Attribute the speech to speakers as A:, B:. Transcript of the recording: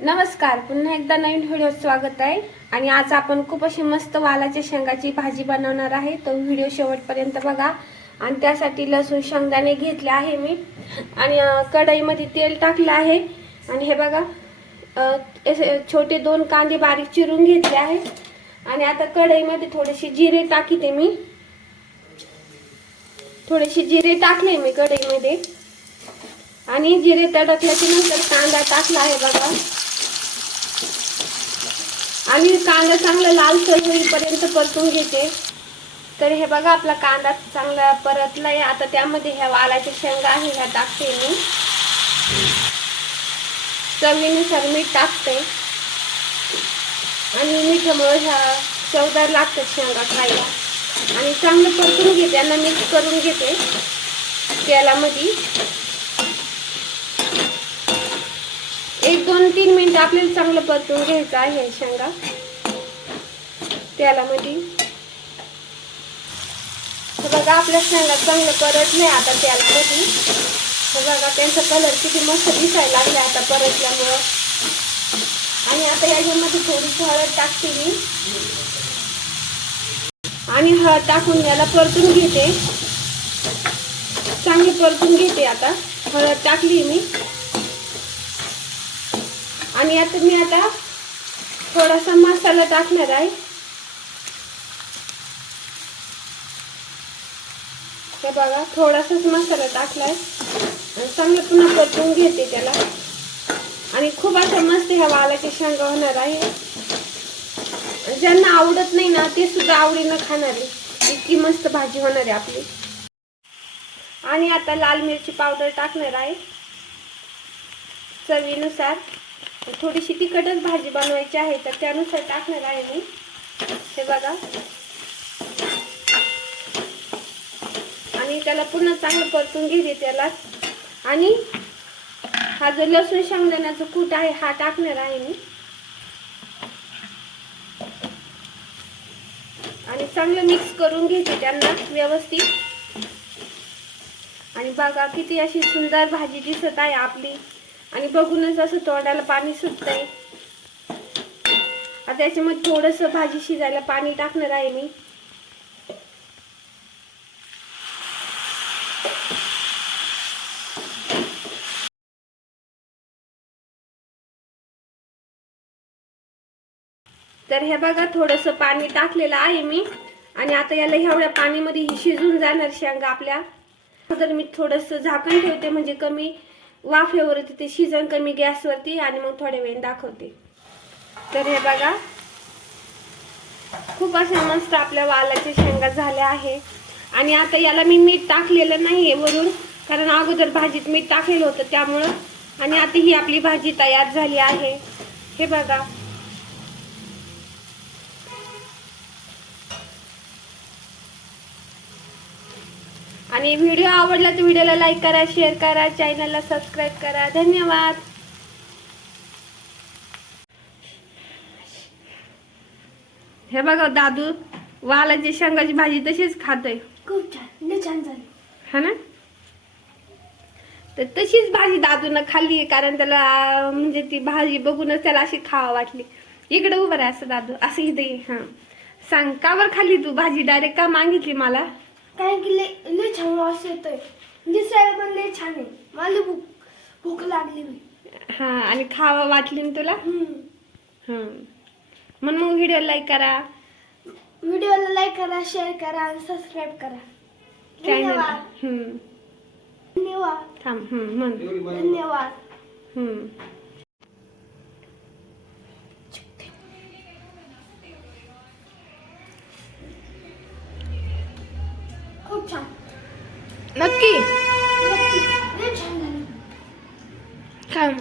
A: नमस्कार पुन्हा एकदा नवीन व्हिडिओ स्वागत आहे. आणि आज आपण खूप अशी मस्त वालाच्या शेंगाची भाजी बनवणार आहे. तो व्हिडिओ शेवटपर्यंत बघा. आणि त्यासाठी लसूण शेंगदाणे घेतले आहे मी. आणि कढईमध्ये तेल टाकलं आहे. आणि हे बघा असे छोटे दोन कांदे बारीक चिरून घेतले आहे. आणि आता कढईमध्ये थोडेसे जिरे टाकीते मी. थोडेसे जिरे टाकले मी कढईमध्ये. आणि जिरे तडकल्याच्या नंतर कांदा टाकला आहे बघा. आणि कांदा चांगला लालसर होईपर्यंत परतून घेते. तर हे बघा आपला कांदा चांगला परतला आहे आता त्यामध्ये ह्या वालाच्या शेंगा आहे ह्या टाकते मी. चवीनुसार मीठ टाकते. आणि मीठामुळे ह्या चवदार लागतात शेंगा खायला. आणि चांगलं परतून घेते त्यांना मिक्स करून घेते. तेलामध्ये. एक दोन तीन मिनिट आपल्याला चांगलं परतून घ्यायचं आहे शेंगा. तेलामध्ये म्हणजे मध्ये बघा आपल्या शेंगा चांगलं परतले आता तेलामध्ये मध्ये बघा त्यांचा कलर किती मस्त दिसायला लागला आता परतल्यामुळं. आणि आता याच्यामध्ये थोडीशी हळद टाकते मी. आणि हळद टाकून याला परतून घेते. चांगली परतून घेते आता. हळद टाकली मी. आणि आता मी आता थोडासा मसाला टाकणार आहे. हे बघा थोडासाच मसाला टाकलाय. आणि चांगलं पुन्हा परतून घेते त्याला. आणि खूप असं मस्त ह्या वालाच्या शेंगा होणार आहे. ज्यांना आवडत नाही ना ते सुद्धा आवडीनं खाणार आहे. इतकी मस्त भाजी होणार आहे आपली. आणि आता लाल मिरची पावडर टाकणार आहे. चवीनुसार. थोडीशी तिखटच भाजी बनवायची आहे तर त्यानुसार टाकणार आहे मी. हे बघा. आणि त्याला पुन्हा चांगलं परतून घेते त्याला. आणि हा जो लसूण शेंगदाण्याचा कूट आहे हा टाकणार आहे मी. आणि चांगलं मिक्स करून घेते त्यांना व्यवस्थित. आणि बघा किती अशी सुंदर भाजी दिसत आहे आपली. आणि बघूनच असं तोंडाला पाणी सुटतंय. आता याच्यामध्ये थोडस भाजी शिजायला पाणी टाकणार आहे मी. तर हे बघा थोडस पाणी टाकलेलं आहे मी. आणि आता याला एवढ्या पाणीमध्ये ही शिजून जाणार शेंगा आपल्या. तर मी थोडस झाकण ठेवते म्हणजे कमी वाफेवरती ते शिजन कमी गॅसवरती आणि मग थोड्या वेळ दाखवते. तर हे बघा खूप अशा मस्त आपल्या वालाच्या शेंगा झाल्या आहे. आणि आता याला मी मीठ टाकलेलं नाही वरून कारण अगोदर भाजीत मीठ टाकलेलं होतं त्यामुळं. आणि आता ही आपली भाजी तयार झाली आहे. हे बघा आणि व्हिडिओ आवडला तर व्हिडिओला लाईक करा शेअर करा चॅनलला सबस्क्राईब करा. धन्यवाद. हे बघा दादू वालाची शेंगाची भाजी तशीच खातोय.
B: खूप छान छान झाली.
A: हा ना? तर तशीच भाजी दादूनं खाल्ली कारण त्याला म्हणजे ती भाजी बघूनच त्याला अशी खावा वाटली. इकडे उभं राहा असं दादू असं इथे. हा. सांग का बरं खाल्ली तू भाजी? डायरेक्ट का मागितली मला?
B: कारण की लय लय छान वास येतोय. दिसायला पण लय छान आहे. मला भूक भूक लागली मी.
A: हा आणि खावा वाटली ना तुला?
B: हम्म.
A: हा. म्हणून मग व्हिडिओ लाईक करा.
B: व्हिडिओला लाईक करा शेअर करा आणि सबस्क्राईब करा.
A: चॅनल
B: धन्यवाद.
A: थांब म्हण.
B: धन्यवाद.
A: नक्की. काय